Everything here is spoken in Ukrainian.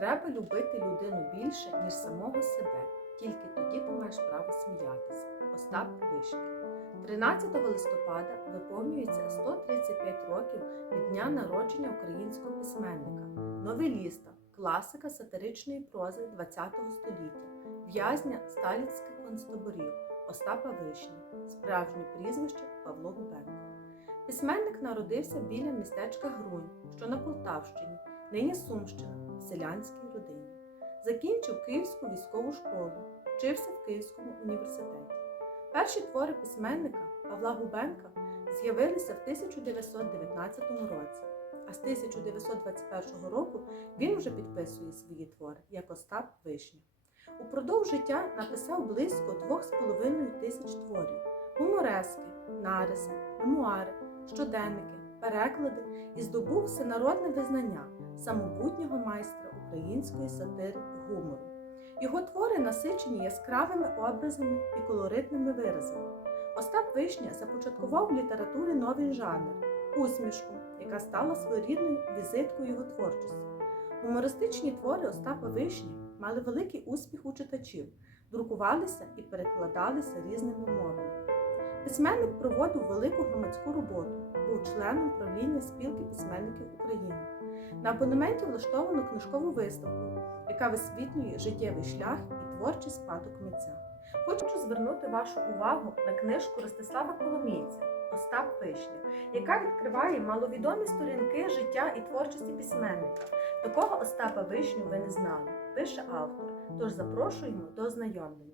Треба любити людину більше, ніж самого себе. Тільки тоді ти маєш право сміятися. Остап Вишня. 13 листопада виповнюється 135 років від дня народження українського письменника, новеліста, класика сатиричної прози ХХ століття, в'язня сталінських концтаборів Остапа Вишні, справжнє прізвище Павло Губенко. Письменник народився біля містечка Грунь, що на Полтавщині, нині Сумщина, селянській родині. Закінчив Київську військову школу, вчився в Київському університеті. Перші твори письменника Павла Губенка з'явилися в 1919 році, а з 1921 року він вже підписує свої твори як Остап Вишня. Упродовж життя написав близько 2,5 тисяч творів, гуморески, нариси, мемуари, щоденники, переклади і здобув всенародне визнання самобутнього майстра української сатири гумору. Його твори насичені яскравими образами і колоритними виразами. Остап Вишня започаткував в літературі новий жанр усмішку, яка стала своєрідною візиткою його творчості. Гумористичні твори Остапа Вишні мали великий успіх у читачів, друкувалися і перекладалися різними мовами. Письменник проводив велику громадську роботу, був членом правління спілки письменників України. На абонементі влаштовано книжкову виставку, яка висвітлює життєвий шлях і творчий спадок митця. Хочу звернути вашу увагу на книжку Ростислава Коломійця Остап Вишня, яка відкриває маловідомі сторінки життя і творчості письменника. Такого Остапа Вишню ви не знали, пише автор. Тож запрошуємо до ознайомлення.